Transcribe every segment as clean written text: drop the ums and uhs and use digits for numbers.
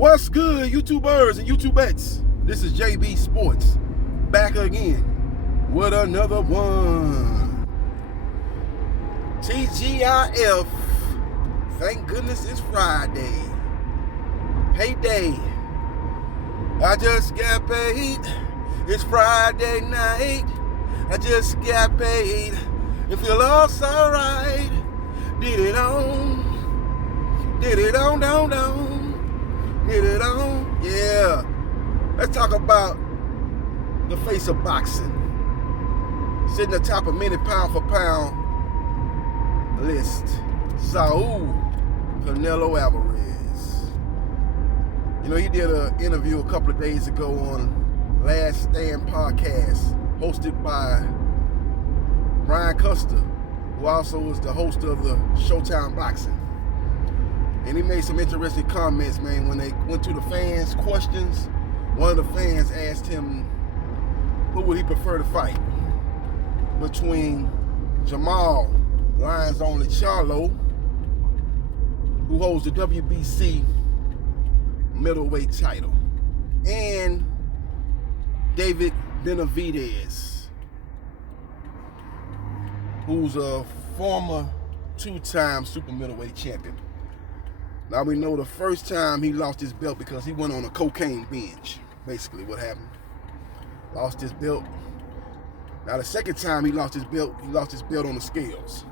What's good, YouTubers and YouTubettes? This is JBsports back again with another one. TGIF. Thank goodness it's Friday. Payday. I just got paid. It's Friday night. I just got paid. It feel all so right. Did it on, get it on. Yeah. Let's talk about the face of boxing. Sitting atop a many pound for pound list. Saul Canelo Alvarez. You know, he did an interview a couple of days ago on Last Stand podcast, hosted by Brian Custer, who also is the host of the Showtime Boxing. And he made some interesting comments, man. When they went to the fans' questions, one of the fans asked him who would he prefer to fight between Jermall, Lions Only Charlo, who holds the WBC middleweight title, and David Benavidez, who's a former two-time super middleweight champion. Now we know the first time he lost his belt because he went on a cocaine binge. Basically what happened. Lost his belt. Now the second time he lost his belt on the scales.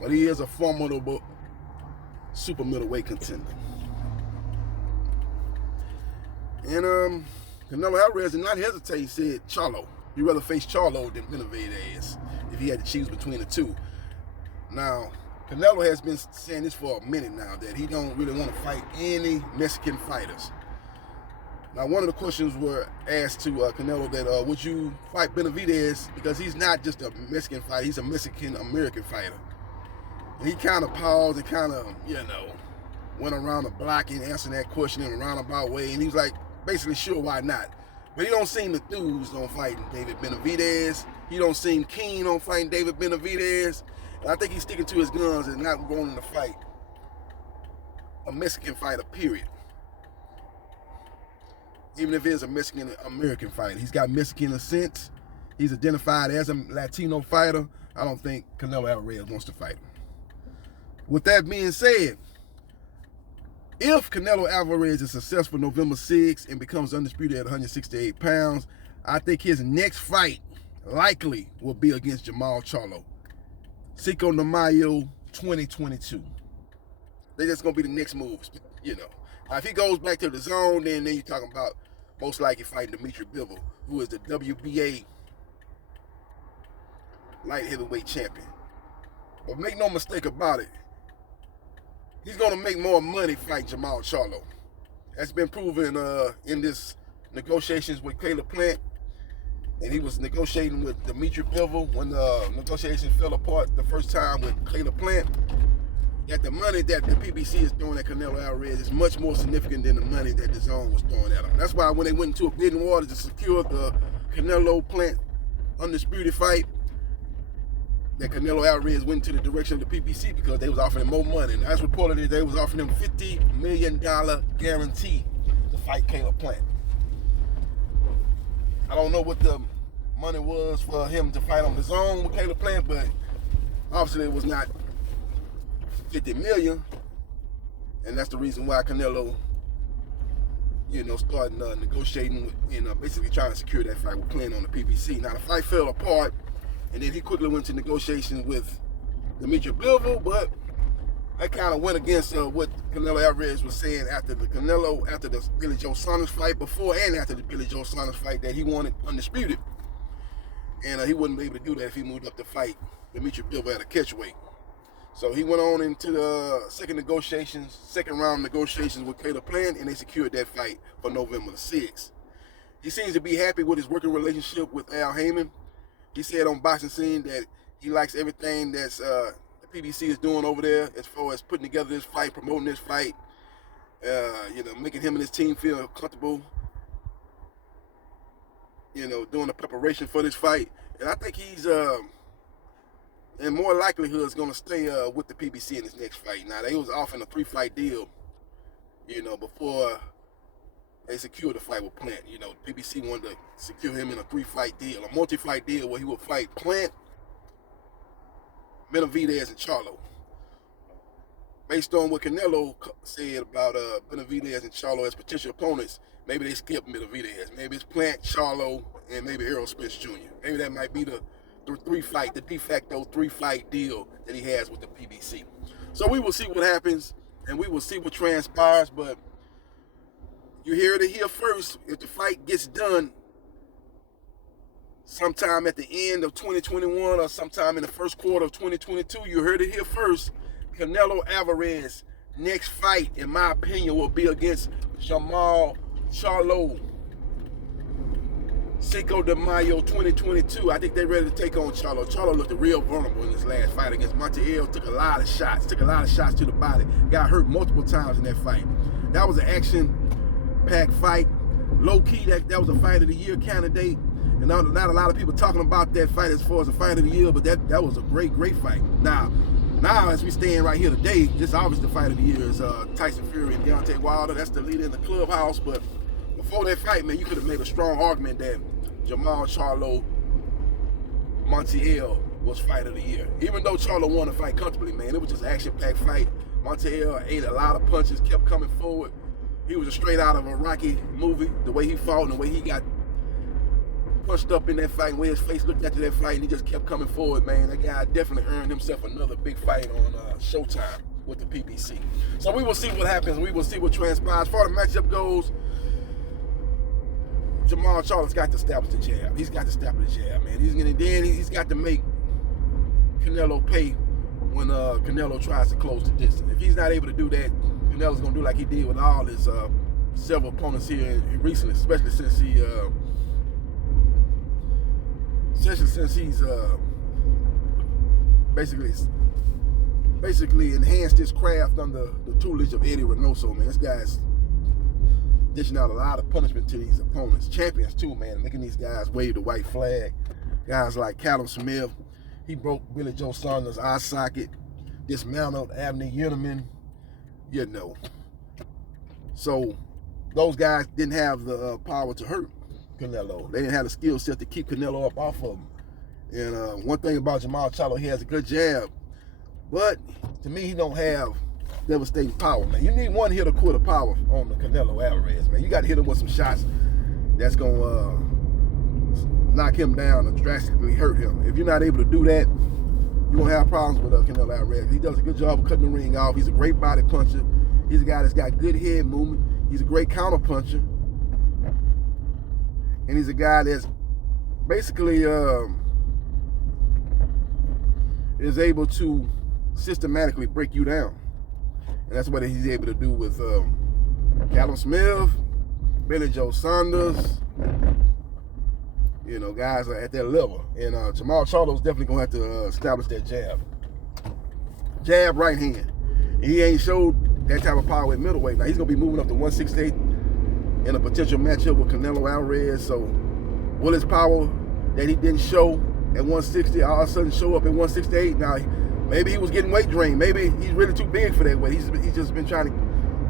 But he is a formidable super middleweight contender. And Canelo Alvarez did not hesitate. He said Charlo. He'd rather face Charlo than Benavidez if he had to choose between the two. Now, Canelo has been saying this for a minute now, that he don't really want to fight any Mexican fighters. Now, one of the questions were asked to Canelo that, would you fight Benavidez? Because he's not just a Mexican fighter, he's a Mexican-American fighter. And he kind of paused and kind of, went around the block and answered that question in a roundabout way. And he was like, basically, sure, why not? But he don't seem enthused on fighting David Benavidez. He don't seem keen on fighting David Benavidez. And I think he's sticking to his guns and not wanting to fight a Mexican fighter, period. Even if it is a Mexican-American fighter. He's got Mexican descent. He's identified as a Latino fighter. I don't think Canelo Alvarez wants to fight him. With that being said, if Canelo Alvarez is successful November 6th and becomes undisputed at 168 pounds, I think his next fight likely will be against Jermall Charlo. 5 de Mayo 2022. They're just going to be the next moves, Now, if he goes back to the zone, then you're talking about most likely fighting Dimitri Bivol, who is the WBA light heavyweight champion. But make no mistake about it, he's going to make more money fighting Jermall Charlo. That's been proven in this negotiations with Caleb Plant. And he was negotiating with Dimitri Bivol when the negotiations fell apart the first time with Caleb Plant. That the money that the PBC is throwing at Canelo Alvarez is much more significant than the money that the zone was throwing at him. That's why when they went into a bidding war to secure the Canelo Plant undisputed fight, that Canelo Alvarez went to the direction of the PBC because they was offering him more money. And as reported, they was offering him $50 million guarantee to fight Caleb Plant. I don't know what the money was for him to fight on the zone with Caleb Plant, but obviously it was not $50 million, and that's the reason why Canelo, started negotiating and basically trying to secure that fight with Plant on the PBC. Now the fight fell apart, and then he quickly went to negotiations with Dimitri Bivol, but that kind of went against what Canelo Alvarez was saying after the Billy Joe Saunders fight, before and after the Billy Joe Saunders fight, that he wanted undisputed. And he wouldn't be able to do that if he moved up to fight Dimitri Bivol at a catchweight. So he went on into the second round negotiations with Caleb Plant, and they secured that fight for November the 6th. He seems to be happy with his working relationship with Al Heyman. He said on Boxing Scene that he likes everything that's the PBC is doing over there as far as putting together this fight, promoting this fight, making him and his team feel comfortable, doing the preparation for this fight. And I think he's and more likelihood is going to stay with the PBC in his next fight. Now, they was offering a 3-fight deal, before they secured the fight with Plant. You know, PBC wanted to secure him in a 3-fight deal, a multi-fight deal where he would fight Plant, Benavidez, and Charlo. Based on what Canelo said about Benavidez and Charlo as potential opponents, maybe they skip Benavidez. Maybe it's Plant, Charlo, and maybe Errol Spence Jr. Maybe that might be the de facto 3-fight deal that he has with the PBC. So we will see what happens, and we will see what transpires, but you hear it here first. If the fight gets done sometime at the end of 2021 or sometime in the first quarter of 2022, you heard it here first. Canelo Alvarez next fight, in my opinion, will be against Jermall Charlo, Cinco de Mayo 2022. I think they're ready to take on Charlo. Charlo looked real vulnerable in this last fight against Montiel. Took a lot of shots to the body. Got hurt multiple times in that fight. That was an action-packed fight. Low-key, that was a fight of the year candidate. And not a lot of people talking about that fight as far as a fight of the year, but that was a great fight. Now, as we stand right here today, this obviously the fight of the year is Tyson Fury and Deontay Wilder. That's the leader in the clubhouse. But before that fight, man, you could have made a strong argument that Jermall Charlo Montiel was fight of the year. Even though Charlo won the fight comfortably, man, it was just an action-packed fight. Montiel ate a lot of punches, kept coming forward. He was straight out of a Rocky movie, the way he fought and the way he got punched up in that fight, and where his face looked after that fight, and he just kept coming forward, man. That guy definitely earned himself another big fight on Showtime with the PBC. So we will see what happens. We will see what transpires. As far as the matchup goes, Jermall Charlo's got to establish the jab. He's got to establish the jab, man. He's got to make Canelo pay when Canelo tries to close the distance. If he's not able to do that, Canelo's going to do like he did with all his several opponents here recently, especially since he's basically enhanced his craft under the tutelage of Eddie Reynoso, man. This guy's dishing out a lot of punishment to these opponents. Champions too, man, making these guys wave the white flag. Guys like Callum Smith, he broke Billy Joe Saunders' eye socket, dismantled Abney Uniman, you know. So those guys didn't have the power to hurt Canelo. They didn't have the skill set to keep Canelo up off of him. And one thing about Jermall Charlo, he has a good jab, but to me, he don't have devastating power, man. You need one hit or quit of power on the Canelo Alvarez, man. You got to hit him with some shots that's gonna knock him down or drastically hurt him. If you're not able to do that, you're gonna have problems with Canelo Alvarez. He does a good job of cutting the ring off. He's a great body puncher. He's a guy that's got good head movement. He's a great counter puncher. And he's a guy that's basically is able to systematically break you down. And that's what he's able to do with Callum Smith, Billy Joe Saunders, you know, guys are at that level. And Jermall Charlo's definitely going to have to establish that jab. Jab, right hand. He ain't showed that type of power at middleweight. Now, he's going to be moving up to 168 in a potential matchup with Canelo Alvarez. So will his power that he didn't show at 160 all of a sudden show up at 168? Now, maybe he was getting weight drained. Maybe he's really too big for that weight. He's just been trying to,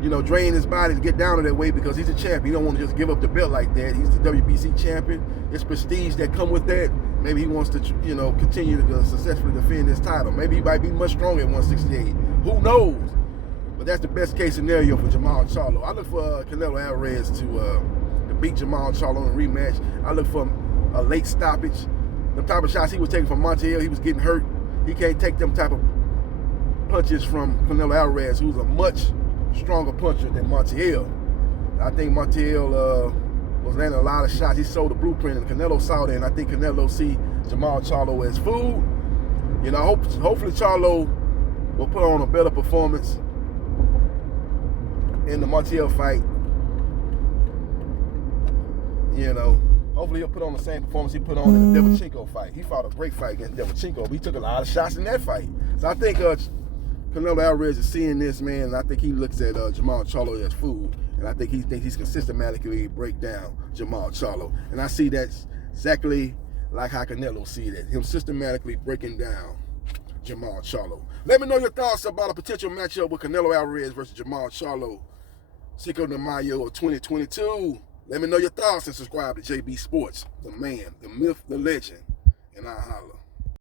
you know, drain his body to get down to that weight because he's a champion. He don't want to just give up the belt like that. He's the WBC champion. It's prestige that come with that. Maybe he wants to, you know, continue to successfully defend his title. Maybe he might be much stronger at 168. Who knows? But that's the best case scenario for Jermall Charlo. I look for Canelo Alvarez to beat Jermall Charlo in a rematch. I look for a late stoppage. The type of shots he was taking from Montiel, he was getting hurt. He can't take them type of punches from Canelo Alvarez, who's a much stronger puncher than Montiel. I think Montiel was landing a lot of shots. He sold the blueprint, and Canelo saw that, and I think Canelo see Jermall Charlo as food. You know, hopefully Charlo will put on a better performance in the Montiel fight. You know, hopefully he'll put on the same performance he put on in the Derevchenko fight. He fought a great fight against Derevchenko, but he took a lot of shots in that fight. So I think Canelo Alvarez is seeing this, man, and I think he looks at Jermall Charlo as food, and I think he thinks he can systematically break down Jermall Charlo. And I see that's exactly like how Canelo see that, him systematically breaking down Jermall Charlo. Let me know your thoughts about a potential matchup with Canelo Alvarez versus Jermall Charlo Cinco de Mayo of 2022. Let me know your thoughts and subscribe to JB Sports, the man, the myth, the legend, and I'll holler.